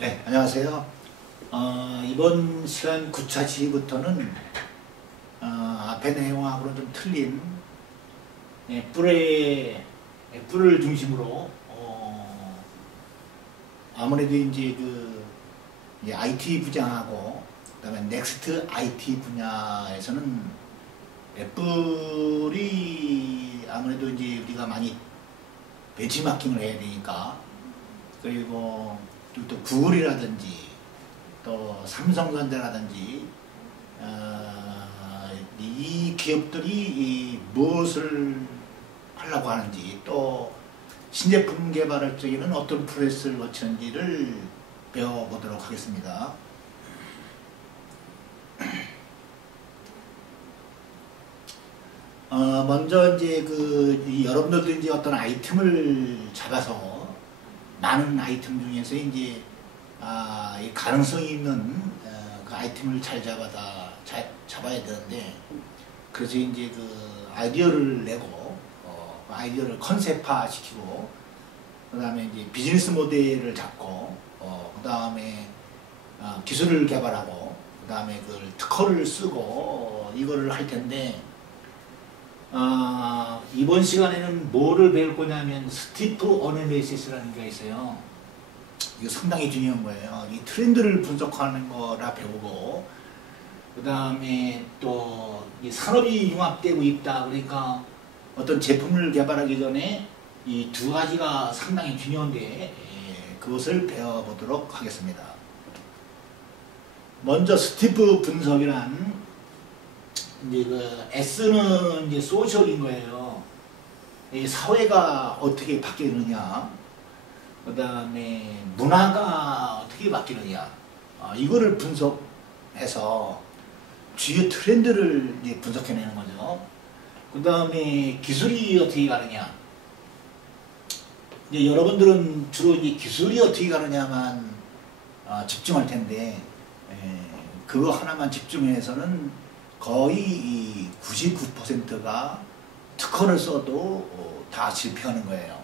네, 안녕하세요. 이번 시간 9차 시부터는 앞에 내용하고는 좀 틀린 뿔을 중심으로 아무래도 이제 이제 IT 분야하고 그다음에 넥스트 IT 분야에서는 뿔이 아무래도 이제 우리가 많이 벤치마킹을 해야 되니까, 그리고 또 구글이라든지 또 삼성전자라든지 이 기업들이 무엇을 하려고 하는지, 또 신제품 개발할 적에는 어떤 프로세스를 거치는지를 배워보도록 하겠습니다. 먼저 이제 여러분들도 이제 어떤 아이템을 잡아서, 많은 아이템 중에서 이제 이 가능성이 있는 그 아이템을 잘 잡아야 되는데, 그래서 이제 아이디어를 내고 그 아이디어를 컨셉화 시키고, 그 다음에 이제 비즈니스 모델을 잡고, 그 다음에 기술을 개발하고, 그 다음에 그 특허를 쓰고 이거를 할 텐데, 이번 시간에는 뭐를 배울 거냐면 스티프 어널리시스라는 게 있어요. 이거 상당히 중요한 거예요. 이 트렌드를 분석하는 거라 배우고, 그 다음에 또 이 산업이 융합되고 있다. 그러니까 어떤 제품을 개발하기 전에 이 두 가지가 상당히 중요한데, 그것을 배워보도록 하겠습니다. 먼저 스티프 분석이란, 이제 S는 이제 소셜인 거예요. 이 사회가 어떻게 바뀌느냐, 그 다음에 문화가 어떻게 바뀌느냐, 이거를 분석해서 주요 트렌드를 이제 분석해내는 거죠. 그 다음에 기술이 어떻게 가느냐. 이제 여러분들은 주로 이제 기술이 어떻게 가느냐만 집중할 텐데, 그거 하나만 집중해서는 거의 99%가 특허를 써도 다 실패하는 거예요.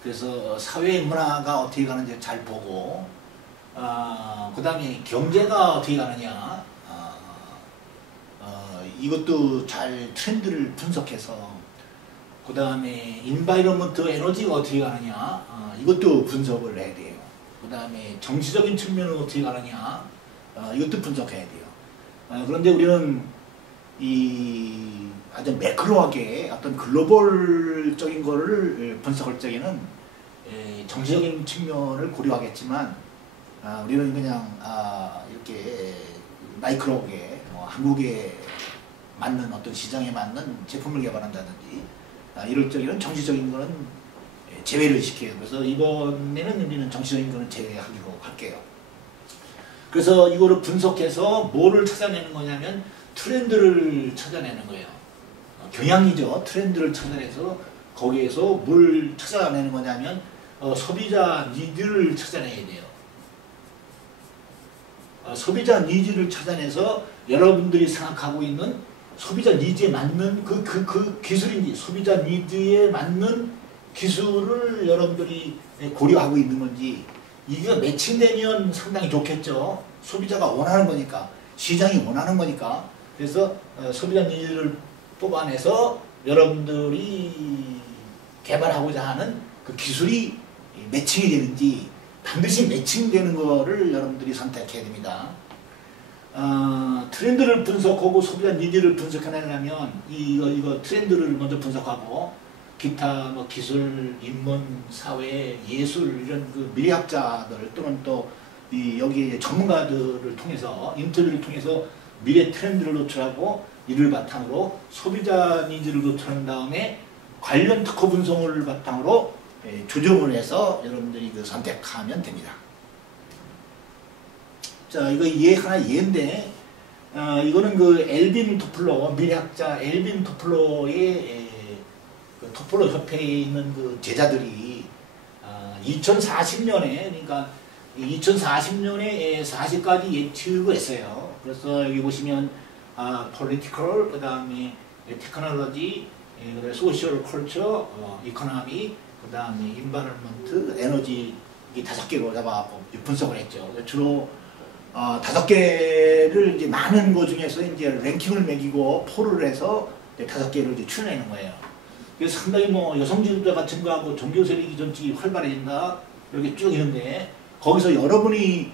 그래서 사회 문화가 어떻게 가는지 잘 보고, 그 다음에 경제가 어떻게 가느냐, 이것도 잘 트렌드를 분석해서, 그 다음에 인바이러먼트 에너지가 어떻게 가느냐, 이것도 분석을 해야 돼요. 그 다음에 정치적인 측면은 어떻게 가느냐, 이것도 분석해야 돼요. 그런데 우리는 아주 매크로하게 어떤 글로벌적인 거를 분석할 적에는 정치적인 측면을 고려하겠지만, 우리는 그냥 이렇게 마이크로하게 한국에 맞는 어떤 시장에 맞는 제품을 개발한다든지 이럴 적에는 정치적인 거는 제외를 시켜요. 그래서 이번에는 우리는 정치적인 거는 제외하기로 할게요. 그래서 이거를 분석해서 뭐를 찾아내는 거냐면 트렌드를 찾아내는 거예요. 경향이죠. 트렌드를 찾아내서 거기에서 뭘 찾아내는 거냐면 소비자 니즈를 찾아내야 돼요. 소비자 니즈를 찾아내서 여러분들이 생각하고 있는 소비자 니즈에 맞는 그 기술인지, 소비자 니즈에 맞는 기술을 여러분들이 고려하고 있는 건지, 이게 매칭되면 상당히 좋겠죠. 소비자가 원하는 거니까, 시장이 원하는 거니까. 그래서 소비자 니즈를 뽑아내서 여러분들이 개발하고자 하는 그 기술이 매칭이 되는지, 반드시 매칭되는 거를 여러분들이 선택해야 됩니다. 트렌드를 분석하고 소비자 니즈를 분석해내려면 이거 트렌드를 먼저 분석하고, 기타 뭐 기술, 인문, 사회, 예술 이런 그 미래학자들 또는 또 여기 전문가들을 통해서, 인터뷰를 통해서 미래 트렌드를 노출하고, 이를 바탕으로 소비자 니즈를 노출한 다음에 관련 특허 분석을 바탕으로 조정을 해서 여러분들이 선택하면 됩니다. 자, 이거 하나 예인데, 이거는 엘빈 토플러, 미래학자 엘빈 토플러의 토플러 협회에 있는 제자들이 2040년에, 그러니까 2040년에 40가지 예측을 했어요. 그래서 여기 보시면 political, 그 다음에 technology, social culture, economy, 그 다음에 environment, energy, 이 5개로 잡아갖고 분석을 했죠. 주로 5개를 이제 많은 거 중에서 이제 랭킹을 매기고 폴을 해서 5개를 이제 추려내는 거예요. 그래서 상당히 뭐 여성지도자 같은 거하고 종교 세력이 전직이 활발해진다 이렇게 쭉 있는데 거기서 여러분이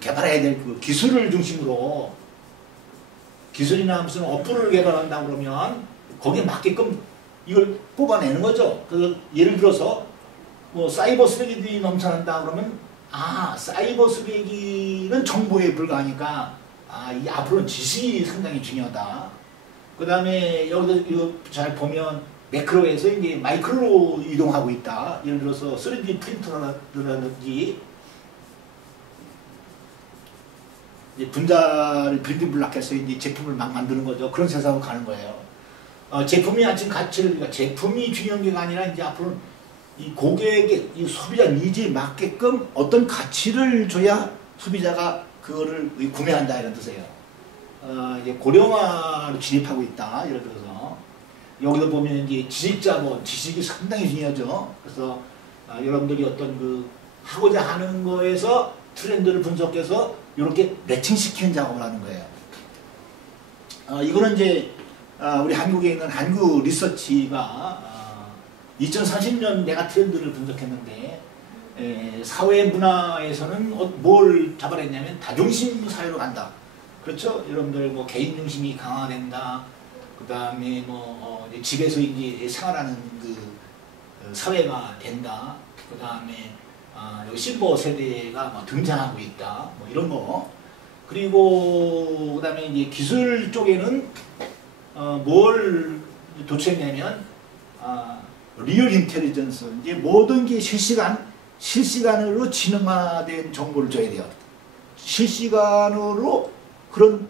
개발해야 될 그 기술을 중심으로 기술이나 무슨 어플을 개발한다 그러면 거기에 맞게끔 이걸 뽑아내는 거죠. 그 예를 들어서 뭐 사이버 쓰레기들이 넘쳐난다 그러면 사이버 쓰레기는 정보에 불과하니까 이 앞으로는 지식이 상당히 중요하다. 그 다음에 여기서 이거 잘 보면 매크로에서 이제 마이크로로 이동하고 있다. 예를 들어서 3D 프린터라든지 이제 분자를 빌딩 블록해서 이제 제품을 막 만드는 거죠. 그런 세상으로 가는 거예요. 제품이 아직 가치를, 그러니까 제품이 중요한 게 아니라 이제 앞으로는 이 고객의, 이 소비자 니즈에 맞게끔 어떤 가치를 줘야 소비자가 그거를 구매한다 이런 뜻이에요. 이제 고령화로 진입하고 있다. 예를 들어서 여기서 보면 이제 지식이 상당히 중요하죠. 그래서 여러분들이 어떤 그 하고자 하는 거에서 트렌드를 분석해서 이렇게 매칭시키는 작업을 하는 거예요. 이거는 이제 우리 한국에 있는 한국 리서치가 2030년 내가 트렌드를 분석했는데 사회 문화에서는 뭘 잡아냈냐면 다중심 사회로 간다. 그렇죠? 여러분들 뭐 개인 중심이 강화된다. 그 다음에 뭐 집에서 이제 생활하는 그 사회가 된다. 그 다음에 실버 세대가 뭐 등장하고 있다. 뭐 이런 거. 그리고 그 다음에 이제 기술 쪽에는 뭘 도출했냐면 리얼 인텔리전스, 이제 모든 게 실시간으로 지능화된 정보를 줘야 돼요. 실시간으로 그런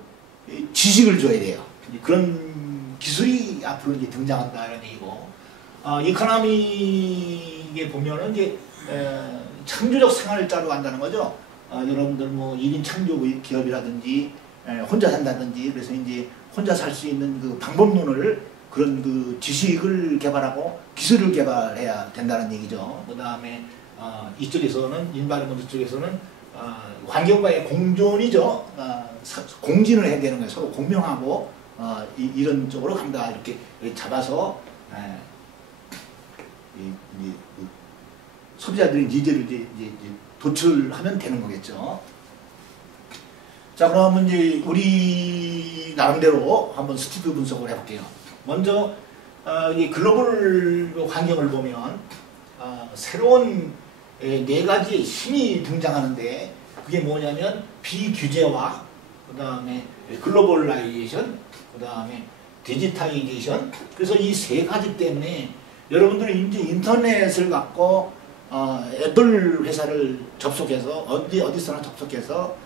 지식을 줘야 돼요. 그런 기술이 앞으로 이제 등장한다 이런 얘기고, 이코노미에 보면은 이제 창조적 생활자로 간다는 거죠. 여러분들 뭐 1인 창조 기업이라든지 혼자 산다든지, 그래서 이제 혼자 살 수 있는 그 방법론을, 그런 그 지식을 개발하고 기술을 개발해야 된다는 얘기죠. 그 다음에 이쪽에서는, 인바이러먼트 쪽에서는 환경과의 공존이죠. 공진을 해야 되는 거예요. 서로 공명하고 이런 쪽으로 간다. 이렇게 잡아서 소비자들의 니즈를 이제 도출하면 되는 거겠죠. 자, 그러면 이제 우리 나름대로 한번 스티브 분석을 해볼게요. 먼저 이 글로벌 환경을 보면 새로운 4가지의 힘이 등장하는데, 그게 뭐냐면 비규제화, 그 다음에 글로벌라이제이션, 그 다음에 디지털이제이션. 그래서 이 3가지 때문에 여러분들은 이제 인터넷을 갖고 애플 회사를 접속해서 어디서나 접속해서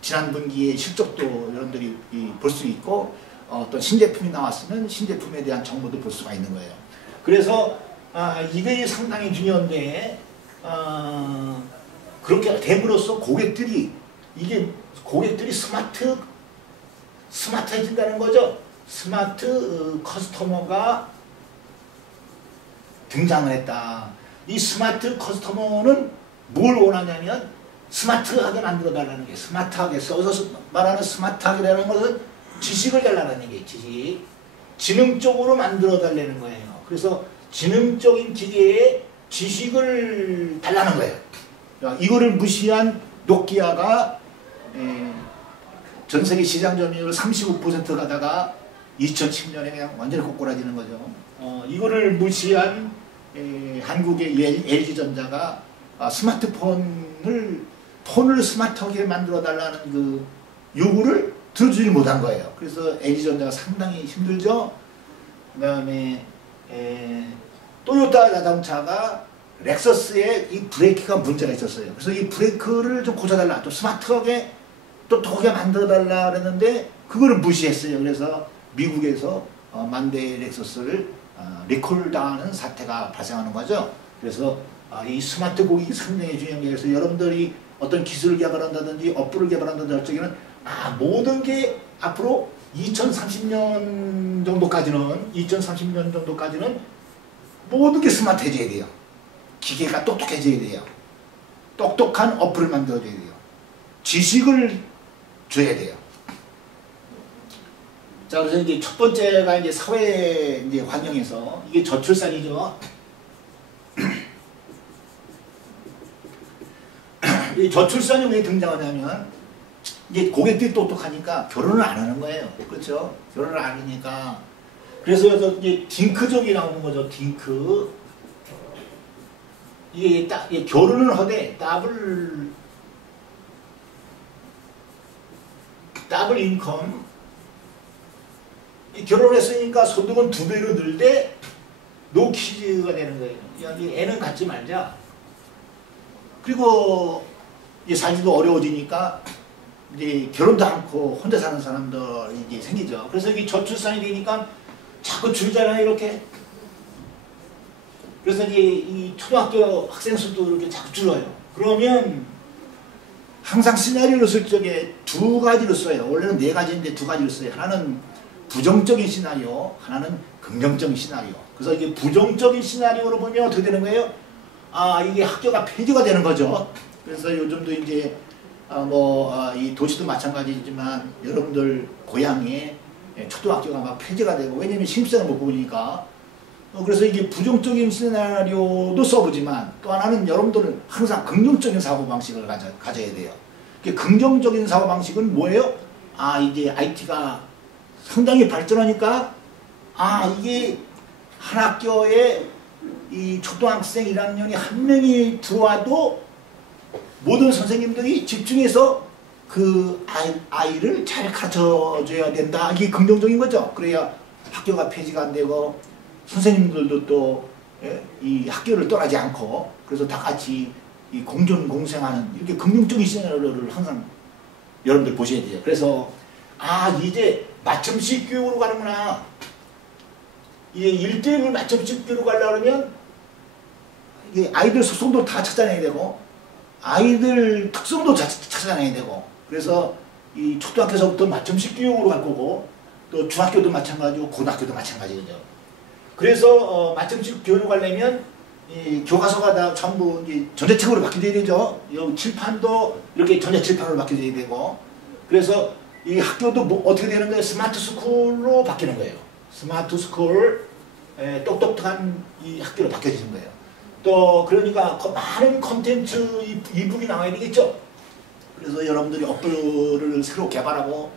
지난 분기의 실적도 여러분들이 볼 수 있고, 어떤 신제품이 나왔으면 신제품에 대한 정보도 볼 수가 있는 거예요. 그래서 이게 상당히 중요한데, 그렇게 됨으로써 고객들이 스마트해진다는 거죠. 스마트 커스터머가 등장을 했다. 이 스마트 커스터머는 뭘 원하냐면 스마트하게 만들어 달라는 게, 스마트하게 써서 말하는 스마트하게라는 것은 지식을 달라는 게, 지식. 지능적으로 만들어 달라는 거예요. 그래서 지능적인 기계에 지식을 달라는 거예요. 이거를 무시한 노키아가 전 세계 시장 점유율 35% 가다가 2010년에 그냥 완전히 꼬꾸라지는 거죠. 이거를 무시한 한국의 LG전자가 폰을 스마트하게 만들어 달라는 그 요구를 들어주지 못한 거예요. 그래서 LG전자가 상당히 힘들죠. 그 다음에 토요타 자동차가 렉서스의 이 브레이크가 문제가 있었어요. 그래서 이 브레이크를 좀 고쳐달라, 좀 스마트하게 또 더하게 만들어달라 그랬는데 그거를 무시했어요. 그래서 미국에서 만대 렉서스를 리콜당하는 사태가 발생하는 거죠. 그래서 이 스마트 고객이 상당히 중요한 게, 그래서 여러분들이 어떤 기술을 개발한다든지 어플을 개발한다든지 할 적에는 모든 게 앞으로 2030년 정도까지는 모든 게 스마트해져야 돼요. 기계가 똑똑해져야 돼요. 똑똑한 어플을 만들어줘야 돼요. 지식을 줘야 돼요. 자, 그래서 이제 첫 번째가 이제 사회 이제 환경에서 이게 저출산이죠. 이 저출산이 왜 등장하냐면 이제 고객들이 똑똑하니까 결혼을 안 하는 거예요. 그렇죠? 결혼을 안 하니까. 그래서 이제 딩크족이 나오는 거죠. 딩크. 이게 딱 결혼을 하되 더블 인컴. 결혼했으니까 소득은 2배로 늘되 노키즈가 되는 거예요. 여기 애는 갖지 말자. 그리고 이제 살기도 어려워지니까 이제 결혼도 않고 혼자 사는 사람들이 이제 생기죠. 그래서 이게 저출산이 되니까 자꾸 줄잖아요, 이렇게. 그래서 이제 이 초등학교 학생 수도 이렇게 자꾸 줄어요. 그러면 항상 시나리오를 쓸 적에 2가지로 써요. 원래는 4가지인데 2가지로 써요. 하나는 부정적인 시나리오, 하나는 긍정적인 시나리오. 그래서 이게 부정적인 시나리오로 보면 어떻게 되는 거예요? 아, 이게 학교가 폐지가 되는 거죠. 그래서 요즘도 이제 이 도시도 마찬가지지만 여러분들 고향에 초등학교가 막 폐지가 되고, 왜냐면 신입생을 못 보니까. 그래서 이게 부정적인 시나리오도 써보지만 또 하나는 여러분들은 항상 긍정적인 사고방식을 가져야 돼요. 긍정적인 사고방식은 뭐예요? 아, 이제 IT가 상당히 발전하니까 이게 한 학교에 이 초등학생 1학년이 한 명이 들어와도 모든 선생님들이 집중해서 그 아이를 잘 가르쳐줘야 된다. 이게 긍정적인 거죠. 그래야 학교가 폐지가 안 되고 선생님들도 또 이 학교를 떠나지 않고, 그래서 다 같이 이 공존공생하는 이렇게 긍정적인 시나리오를 항상 여러분들 보셔야 돼요. 그래서 이제 맞춤식 교육으로 가는구나. 이게 1대1을 맞춤식 교육으로 가려고 그러면 이게 아이들 속성도 다 찾아내야 되고 아이들 특성도 찾아내야 되고, 그래서 이 초등학교에서부터 맞춤식 교육으로 갈 거고 또 중학교도 마찬가지고 고등학교도 마찬가지거든요. 그래서 맞춤식 교육으로 가려면 이 교과서가 다 전부 이제 전자책으로 바뀌어야 되죠. 여기 칠판도 이렇게 전자칠판으로 바뀌어야 되고, 그래서 이 학교도 어떻게 되는 거예요? 스마트 스쿨로 바뀌는 거예요. 스마트 스쿨, 똑똑한 이 학교로 바뀌어지는 거예요. 또 그러니까 많은 콘텐츠 이북이 나와야 되겠죠. 그래서 여러분들이 어플을 새로 개발하고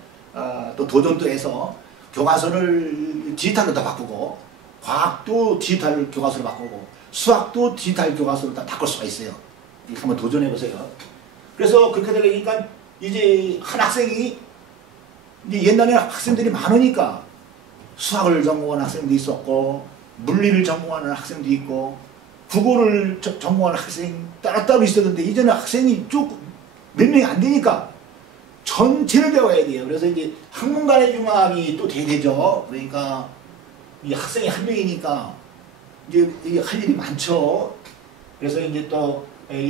또 도전도 해서 교과서를 디지털로 다 바꾸고, 과학도 디지털 교과서로 바꾸고 수학도 디지털 교과서로 다 바꿀 수가 있어요. 한번 도전해 보세요. 그래서 그렇게 되니까 이제 한 학생이 이제 옛날에는 학생들이 많으니까 수학을 전공하는 학생도 있었고 물리를 전공하는 학생도 있고 국어를 전공하는 학생이 따로따로 있었는데, 이제는 학생이 쭉 몇 명이 안 되니까 전체를 배워야 돼요. 그래서 이제 학문 간의 융합이 또 돼야 되죠. 그러니까 이 학생이 한 명이니까 이제 할 일이 많죠. 그래서 이제 또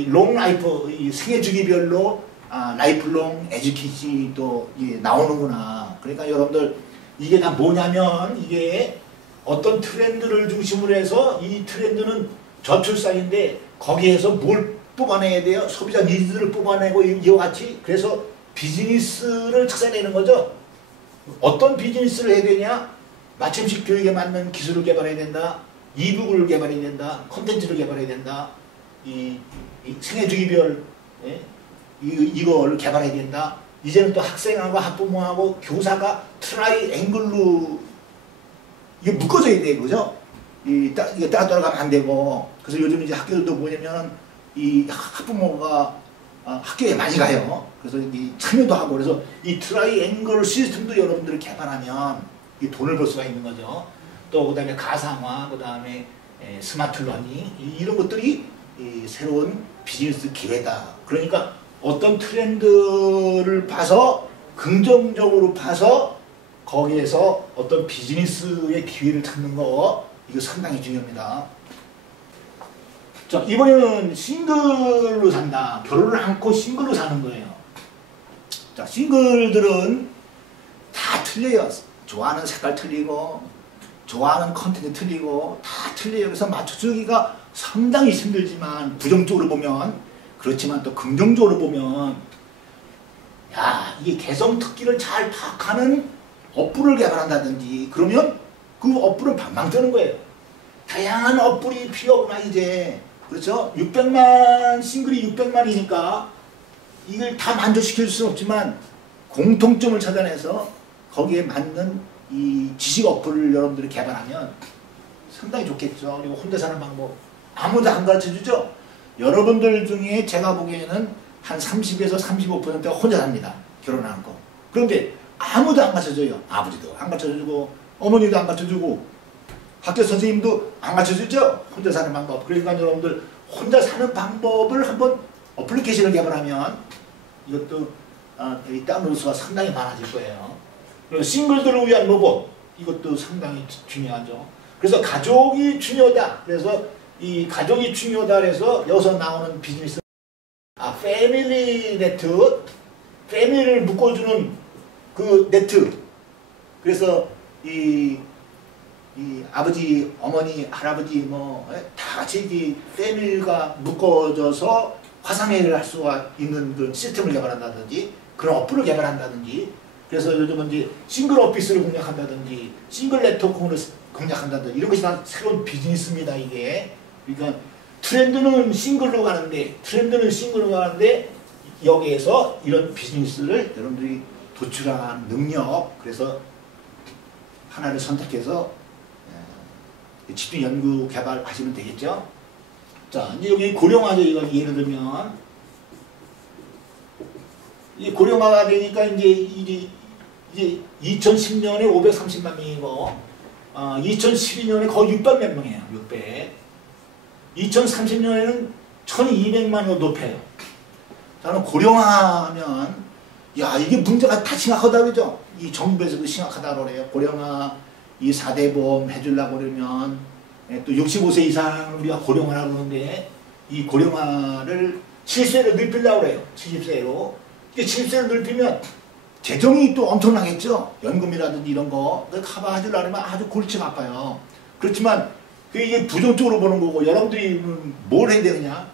롱 라이프, 이 생애 주기별로 라이프롱 에듀케이션이 또 나오는구나. 그러니까 여러분들 이게 다 뭐냐면, 이게 어떤 트렌드를 중심으로 해서 이 트렌드는 저출산인데 거기에서 뭘 뽑아내야 돼요? 소비자 니즈를 뽑아내고 이와 같이. 그래서 비즈니스를 찾아내는 거죠. 어떤 비즈니스를 해야 되냐? 맞춤식 교육에 맞는 기술을 개발해야 된다. 이북을 개발해야 된다. 콘텐츠를 개발해야 된다. 이 생애주기별 이걸 개발해야 된다. 이제는 또 학생하고 학부모하고 교사가 트라이앵글로 이게 묶어져야 돼, 그죠? 이게 따라 돌아가면 안 되고. 그래서 요즘 이제 학교들도 뭐냐면 이 학부모가 학교에 많이 가요. 그래서 참여도 하고, 그래서 이 트라이앵글 시스템도 여러분들이 개발하면 이 돈을 벌 수가 있는 거죠. 또 그다음에 가상화, 그다음에 스마트 러닝, 이런 것들이 새로운 비즈니스 기회다. 그러니까 어떤 트렌드를 봐서 긍정적으로 봐서 거기에서 어떤 비즈니스의 기회를 찾는 거, 이거 상당히 중요합니다. 자, 이번에는 싱글로 산다. 결혼을 않고 싱글로 사는 거예요. 자, 싱글들은 다 틀려요. 좋아하는 색깔 틀리고 좋아하는 컨텐츠 틀리고 다 틀려요. 그래서 맞춰주기가 상당히 힘들지만 부정적으로 보면 그렇지만 또 긍정적으로 보면 야 이게 개성 특기를 잘 파악하는 어플을 개발한다든지 그러면 그 어플은 방방 뜨는 거예요. 다양한 어플이 필요 없구나 이제. 그렇죠? 600만 싱글이 600만이니까 이걸 다 만족시킬 수는 없지만 공통점을 찾아내서 거기에 맞는 이 지식 어플을 여러분들이 개발하면 상당히 좋겠죠. 그리고 혼자 사는 방법 아무도 안 가르쳐주죠. 여러분들 중에 제가 보기에는 한 30에서 35%가 혼자 삽니다. 결혼한 거. 그런데 아무도 안 가르쳐줘요. 아버지도 안 가르쳐주고 어머니도 안 가르쳐주고 학교 선생님도 안 가르쳐주죠. 혼자 사는 방법. 그러니까 여러분들 혼자 사는 방법을 한번 어플리케이션을 개발하면 이것도 다운로드 수가 상당히 많아질 거예요. 그리고 싱글들을 위한 로봇 이것도 상당히 중요하죠. 그래서 가족이 중요하다. 그래서 이 가족이 중요하다 그래서 여기서 나오는 비즈니스 패밀리 네트, 패밀리를 묶어주는 그 네트. 그래서 이 아버지, 어머니, 할아버지 뭐 다 같이 이 패밀리가 묶어져서 화상회의를 할 수가 있는 그런 시스템을 개발한다든지 그런 어플을 개발한다든지 그래서 요즘은 이제 싱글 오피스를 공략한다든지 싱글 네트워크를 공략한다든지 이런 것이 다 새로운 비즈니스입니다 이게. 그러니까 트렌드는 싱글로 가는데 여기에서 이런 비즈니스를 여러분들이 도출한 능력 그래서 하나를 선택해서 집중 연구 개발하시면 되겠죠. 자 이제 여기 고령화죠. 이거 예를 들면 이 고령화가 되니까 이제 2010년에 530만 명이고 2012년에 거의 600만 명이에요. 600. 2030년에는 1200만으로 높여요. 저는 고령화하면 야 이게 문제가 다 심각하다 그러죠. 이 정부에서도 심각하다고 그래요. 고령화 이 4대 보험 해주려고 그러면 또 65세 이상 우리가 고령화라고 그러는데 이 고령화를 70세로 넓히려고 그래요. 70세로. 70세를 넓히면 재정이 또 엄청나겠죠. 연금이라든지 이런 거 커버하려고 하면 아주 골치가 아파요. 그렇지만 이게 부정적으로 보는 거고 여러분들이 뭘 해야 되느냐.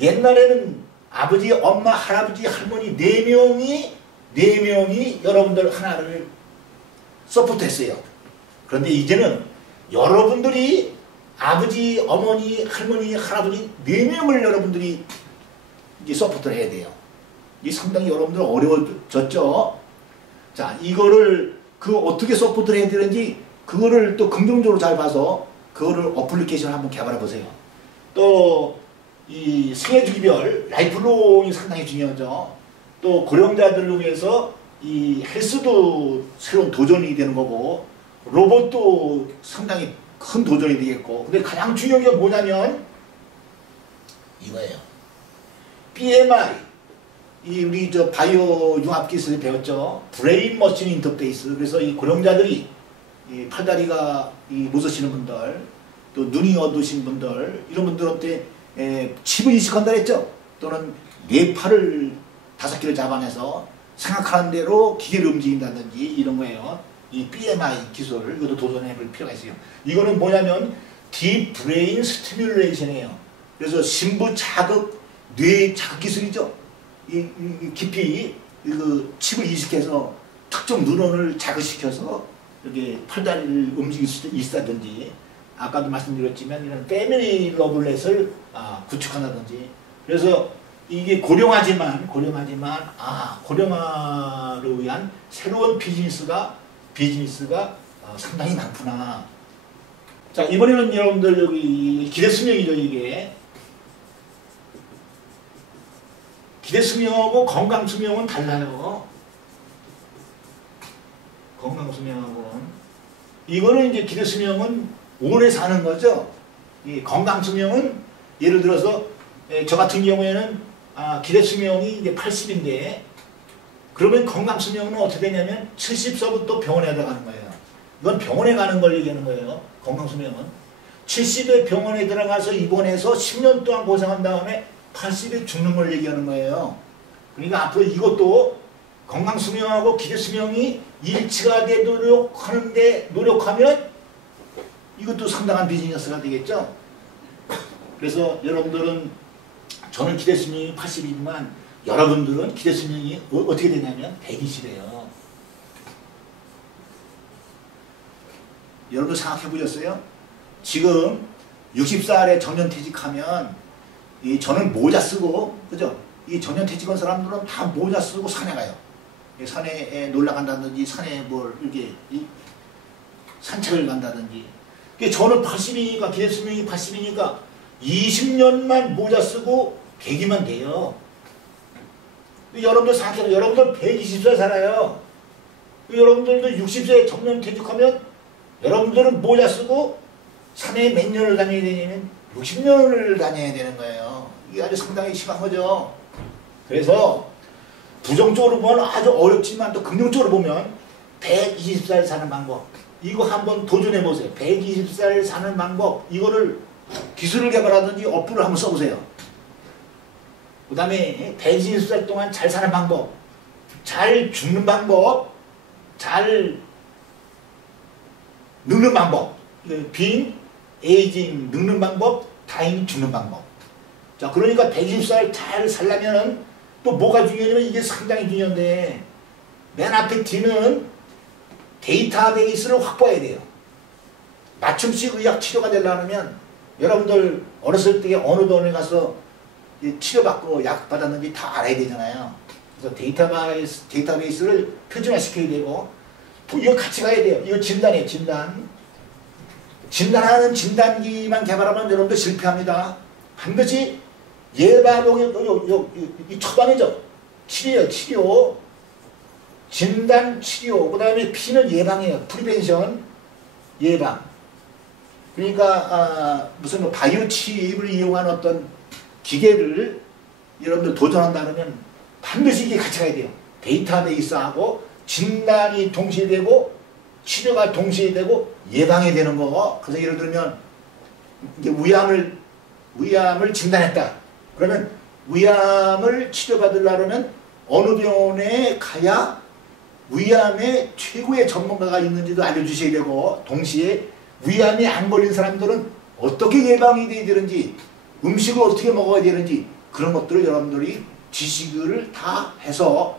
옛날에는 아버지, 엄마, 할아버지, 할머니 4명이 여러분들 하나를 서포트했어요. 그런데 이제는 여러분들이 아버지, 어머니, 할머니, 할아버지 4명을 여러분들이 이제 서포트를 해야 돼요. 이 상당히 여러분들 어려워졌죠. 자, 이거를 어떻게 서포트를 해야 되는지 그거를 또 긍정적으로 잘 봐서 그거를 어플리케이션 한번 개발해 보세요. 또 이 생애주기별 라이프롱이 상당히 중요하죠. 또 고령자들을 위해서 이 헬스도 새로운 도전이 되는 거고 로봇도 상당히 큰 도전이 되겠고 근데 가장 중요한 게 뭐냐면 이거예요. BMI 우리 바이오 융합 기술을 배웠죠. 브레인 머신 인터페이스. 그래서 이 고령자들이 이 팔다리가 못 쓰시는 분들 또 눈이 어두우신 분들 이런 분들한테 칩을 이식한다 했죠. 또는 네 팔을 5개를 잡아내서 생각하는 대로 기계를 움직인다든지 이런 거예요. 이 BMI 기술을 이것도 도전해 볼 필요가 있어요. 이거는 뭐냐면 딥 브레인 스티뮬레이션이에요. 그래서 심부 자극, 뇌 자극 기술이죠. 이 깊이 칩을 이식해서 특정 뉴런을 자극시켜서 이렇게 팔다리를 움직일 수 있다든지 아까도 말씀드렸지만 이런 패밀리 러블렛을 구축한다든지 그래서 이게 고령하지만 고령화를 위한 새로운 비즈니스가 상당히 많구나. 자 이번에는 여러분들 여기 기대수명이죠. 이게 기대수명하고 건강수명은 달라요. 건강수명하고는 이거는 이제 기대수명은 오래 사는 거죠. 이 건강수명은 예를 들어서 저 같은 경우에는 기대수명이 이제 80인데 그러면 건강수명은 어떻게 되냐면 70세부터 병원에 들어가는 거예요. 이건 병원에 가는 걸 얘기하는 거예요. 건강수명은 70에 병원에 들어가서 입원해서 10년 동안 고생한 다음에 80에 죽는 걸 얘기하는 거예요. 그러니까 앞으로 이것도 건강수명하고 기대수명이 일치가 되도록 하는데 노력하면 이것도 상당한 비즈니스가 되겠죠. 그래서 여러분들은 저는 기대 수명이 80이지만 여러분들은 기대 수명이 어떻게 되냐면 120이에요. 여러분들 생각해 보셨어요? 지금 60살에 정년퇴직하면 저는 모자 쓰고, 그죠? 이 정년퇴직한 사람들은 다 모자 쓰고 산에 가요. 산에 놀러 간다든지 산에 뭘 이렇게 산책을 간다든지. 저는 80이니까 기대 수명이 80이니까 20년만 모자 쓰고 100이면 돼요. 여러분들 생각해요. 여러분들 120살 살아요. 여러분들도 60세에 정년퇴직하면 여러분들은 모자 쓰고 산에 몇 년을 다녀야 되냐면 60년을 다녀야 되는 거예요. 이게 아주 상당히 심한 거죠. 그래서 부정적으로 보면 아주 어렵지만 또 긍정적으로 보면 120살 사는 방법, 이거 한번 도전해 보세요. 120살 사는 방법, 이거를 기술을 개발하든지 어플을 한번 써보세요. 그 다음에 120살 동안 잘 사는 방법, 잘 죽는 방법, 잘 늙는 방법, 빈 에이징 늙는 방법, 다잉 죽는 방법. 자, 그러니까 120살 잘 살려면 또 뭐가 중요하냐면 이게 상당히 중요한데, 맨 앞에 D는 데이터베이스를 확보해야 돼요. 맞춤식 의학 치료가 되려면 여러분들 어렸을 때 어느 병원에 가서 치료받고 약 받았는지 다 알아야 되잖아요. 그래서 데이터베이스를 표준화시켜야 되고, 이거 같이 가야 돼요. 이거 진단이에요. 진단하는 진단기만 개발하면 여러분들 실패합니다. 반드시 예방용이 이 처방이죠. 치료. 진단, 치료. 그 다음에 P는 예방이에요. 프리벤션, 예방. 그러니까 무슨 뭐 바이오 칩을 이용한 어떤 기계를 여러분들 도전한다면 반드시 이게 같이 가야 돼요. 데이터베이스하고 진단이 동시에 되고 치료가 동시에 되고 예방이 되는 거. 그래서 예를 들면 이제 위암을 진단했다. 그러면 위암을 치료받으려면 어느 병원에 가야 위암의 최고의 전문가가 있는지도 알려주셔야 되고, 동시에 위암이 안 걸린 사람들은 어떻게 예방이 돼야 되는지, 음식을 어떻게 먹어야 되는지, 그런 것들을 여러분들이 지식을 다 해서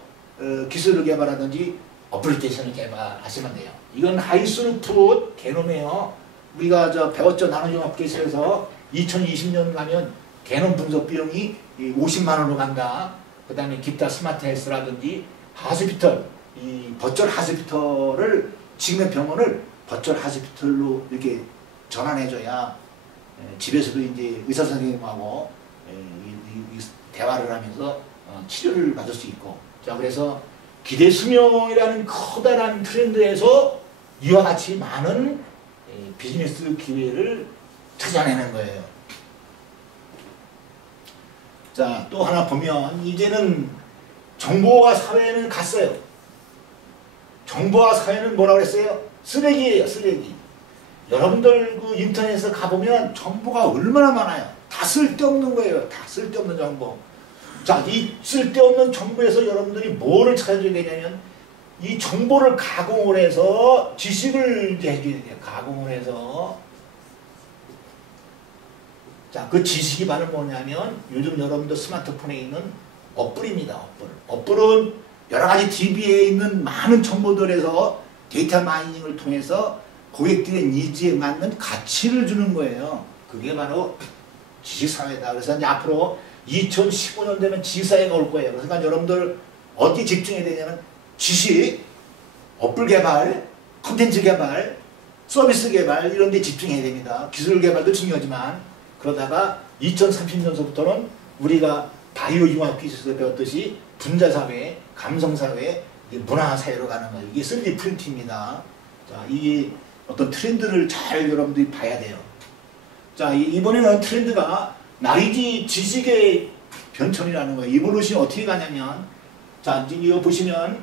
기술을 개발하든지 어플리케이션을 개발하시면 돼요. 이건 하이스루풋 게놈이에요. 우리가 배웠죠. 나노종합기술에서 2020년 가면 게놈 분석 비용이 50만 원으로 간다. 그 다음에 기타 스마트 헬스라든지 하스피털, 이 버추얼 하스피털을 지금의 병원을 버추얼 하스피털로 이렇게 전환해줘야 집에서도 이제 의사 선생님하고 대화를 하면서 치료를 받을 수 있고. 자, 그래서 기대 수명이라는 커다란 트렌드에서 이와 같이 많은 비즈니스 기회를 찾아내는 거예요. 자, 또 하나 보면 이제는 정보화 사회는 갔어요. 정보화 사회는 뭐라고 그랬어요? 쓰레기예요, 쓰레기. 여러분들 그 인터넷에 가보면 정보가 얼마나 많아요. 다 쓸데없는 거예요. 다 쓸데없는 정보. 자, 이 쓸데없는 정보에서 여러분들이 뭐를 찾아줘야 되냐면 이 정보를 가공을 해서 지식을 이제 해줘야 돼요. 가공을 해서. 자, 그 지식이 바로 뭐냐면 요즘 여러분들 스마트폰에 있는 어플입니다. 어플은 여러 가지 DB에 있는 많은 정보들에서 데이터 마이닝을 통해서 고객들의 니즈에 맞는 가치를 주는 거예요. 그게 바로 지식사회다. 그래서 이제 앞으로 2015년 되면 지식사회가 올 거예요. 그러니까 여러분들 어디에 집중해야 되냐면 지식, 어플 개발, 콘텐츠 개발, 서비스 개발 이런 데 집중해야 됩니다. 기술 개발도 중요하지만 그러다가 2030년서부터는 우리가 바이오 융합 기술에서 배웠듯이 분자사회, 감성사회, 문화사회로 가는 거예요. 이게 3D 프린트입니다. 자, 이게 어떤 트렌드를 잘 여러분들이 봐야 돼요. 자, 이번에는 트렌드가 나이지 지식의 변천이라는 거예요. 이볼루션이 어떻게 가냐면, 자, 이거 보시면,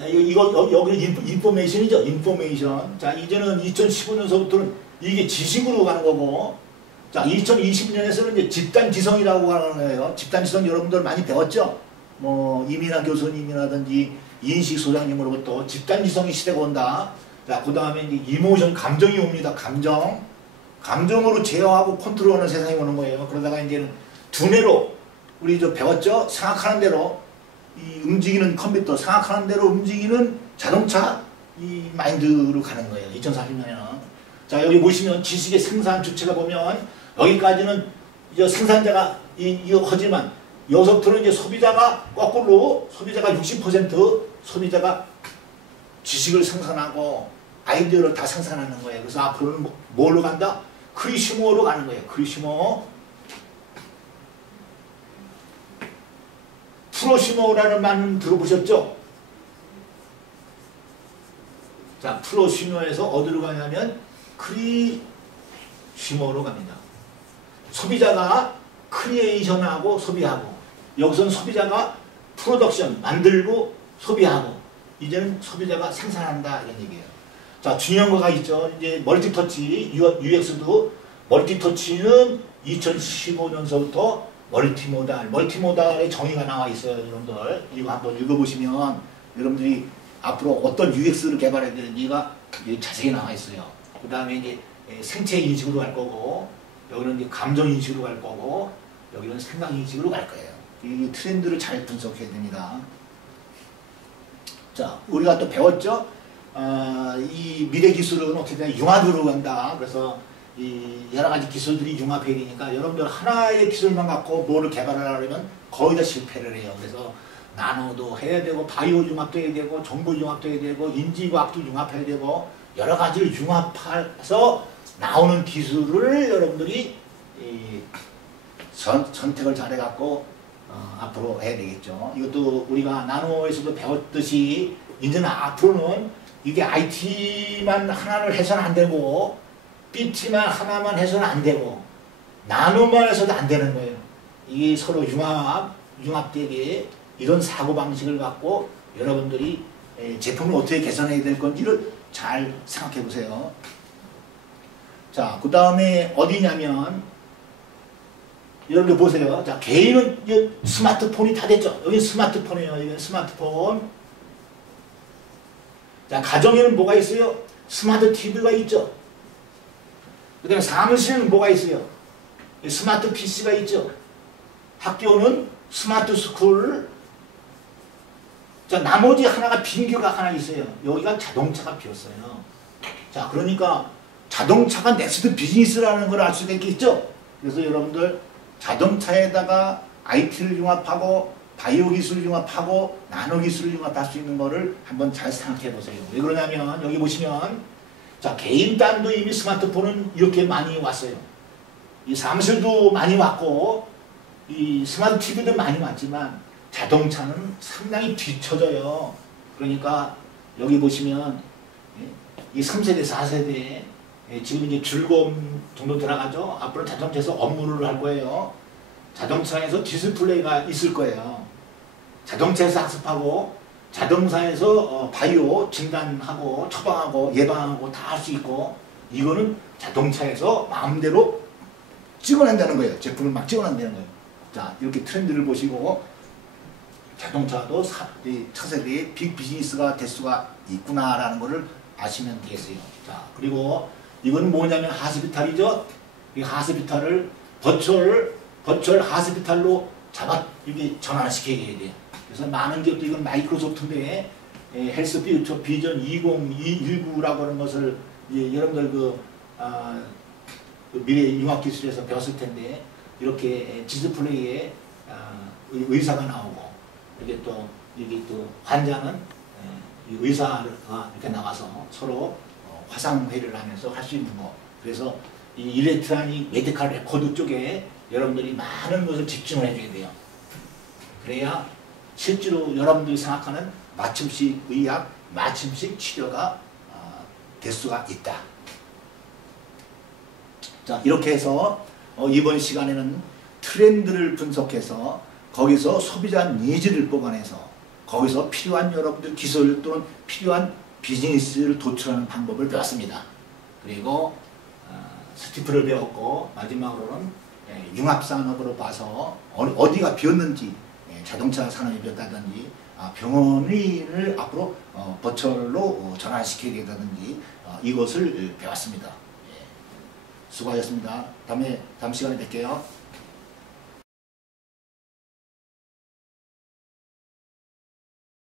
여기 인포메이션이죠. 인포메이션. 자, 이제는 2015년서부터는 이게 지식으로 가는 거고, 자, 2020년에서는 이제 집단지성이라고 하는 거예요. 집단지성 여러분들 많이 배웠죠? 뭐, 이민아 교수님이라든지 이인식 소장님으로부터 집단지성의 시대가 온다. 자, 그 다음에 이제 이모션, 감정이 옵니다. 감정. 감정으로 제어하고 컨트롤하는 세상이 오는 거예요. 그러다가 이제는 두뇌로 우리 저 배웠죠? 생각하는 대로 이 움직이는 컴퓨터, 생각하는 대로 움직이는 자동차 이 마인드로 가는 거예요. 2040년에는. 자, 여기 보시면 지식의 생산 주체가 보면 여기까지는 이제 생산자가 이거 하지만 여기서부터는 이제 소비자가 거꾸로 소비자가 60% 소비자가 지식을 생산하고 아이디어를 다 생산하는 거예요. 그래서 앞으로는 뭘로 간다? 크리시모로 가는 거예요. 크리시모. 프로시모라는 말은 들어보셨죠? 자, 프로시모에서 어디로 가냐면 크리시모로 갑니다. 소비자가 크리에이션하고 소비하고, 여기서는 소비자가 프로덕션, 만들고 소비하고, 이제는 소비자가 생산한다 이런 얘기예요. 자, 중요한 거가 있죠. 이제 멀티터치, UX도 멀티터치는 2015년서부터 멀티모달의 정의가 나와 있어요. 여러분들 이거 한번 읽어보시면 여러분들이 앞으로 어떤 UX를 개발해야 되는지가 자세히 나와 있어요. 그 다음에 이제 생체 인식으로 갈 거고, 여기는 이제 감정 인식으로 갈 거고, 여기는 생각 인식으로 갈 거예요. 이 트렌드를 잘 분석해야 됩니다. 자, 우리가 또 배웠죠? 이 미래 기술은 어떻게 되냐, 융합으로 간다. 그래서 이 여러 가지 기술들이 융합해야 되니까 여러분들 하나의 기술만 갖고 뭐를 개발하려면 거의 다 실패를 해요. 그래서 나노도 해야 되고, 바이오 융합도 해야 되고, 정보 융합도 해야 되고, 인지과학도 융합해야 되고, 여러 가지를 융합해서 나오는 기술을 여러분들이 선택을 잘해갖고 앞으로 해야 되겠죠. 이것도 우리가 나노에서도 배웠듯이 이제는 앞으로는 이게 IT만 하나를 해서는 안 되고, BT만 하나만 해서는 안 되고, 나노만 해서도 안 되는 거예요. 이게 서로 융합되게 이런 사고방식을 갖고 여러분들이 제품을 어떻게 개선해야 될 건지를 잘 생각해 보세요. 자, 그 다음에 어디냐면 여러분들 보세요. 자, 개인은 이제 스마트폰이 다 됐죠. 여기 스마트폰이에요. 이건 스마트폰. 자, 가정에는 뭐가 있어요? 스마트 TV가 있죠. 그 다음에 사무실은 뭐가 있어요? 스마트 PC가 있죠. 학교는 스마트 스쿨. 자, 나머지 하나가 빈 교가 하나 있어요. 여기가 자동차가 비었어요. 자, 그러니까 자동차가 넥스트 비즈니스라는 걸 알 수가 있겠죠. 그래서 여러분들 자동차에다가 IT를 융합하고, 바이오 기술을 융합하고, 나노 기술을 융합할 수 있는 거를 한번 잘 생각해 보세요. 왜 그러냐면 여기 보시면, 자, 개인 단도 이미 스마트폰은 이렇게 많이 왔어요. 이 사무실도 많이 왔고, 이 스마트 TV도 많이 왔지만 자동차는 상당히 뒤처져요. 그러니까 여기 보시면 이 3세대, 4세대 지금 이제 즐거움 정도 들어가죠. 앞으로 자동차에서 업무를 할 거예요. 자동차에서 디스플레이가 있을 거예요. 자동차에서 학습하고, 자동차에서 바이오 진단하고 처방하고 예방하고 다 할 수 있고, 이거는 자동차에서 마음대로 찍어낸다는 거예요. 제품을 막 찍어낸다는 거예요. 자, 이렇게 트렌드를 보시고 자동차도 차세대의 빅 비즈니스가 될 수가 있구나라는 것을 아시면 되겠어요. 자, 그리고 이건 뭐냐면 하스피탈이죠. 이 하스피탈을 버추얼 하스피탈로 이게 전환시켜야 돼요. 그래서 많은 기업도 이건 마이크로소프트인데 헬스 퓨처 비전 2019라고 하는 것을 여러분들 그 미래 융합기술에서 배웠을 텐데, 이렇게 디스플레이에 의사가 나오고, 이게 또 환자는 의사가 이렇게 나와서 서로 화상회의를 하면서 할 수 있는 거. 그래서 이 일렉트로닉 메디컬 레코드 쪽에 여러분들이 많은 것을 집중을 해줘야 돼요. 그래야 실제로 여러분들이 생각하는 맞춤식 의학, 맞춤식 치료가 될 수가 있다. 자, 이렇게 해서 이번 시간에는 트렌드를 분석해서 거기서 소비자 니즈를 뽑아내서 거기서 필요한 여러분들 기술 또는 필요한 비즈니스를 도출하는 방법을 배웠습니다. 그리고 스티프를 배웠고, 마지막으로는 융합산업으로 봐서 어디가 비었는지, 자동차 산업이 비었다든지, 병원을 앞으로 버추얼로 전환시켜야 된다든지, 이것을 배웠습니다. 수고하셨습니다. 다음 시간에 뵐게요.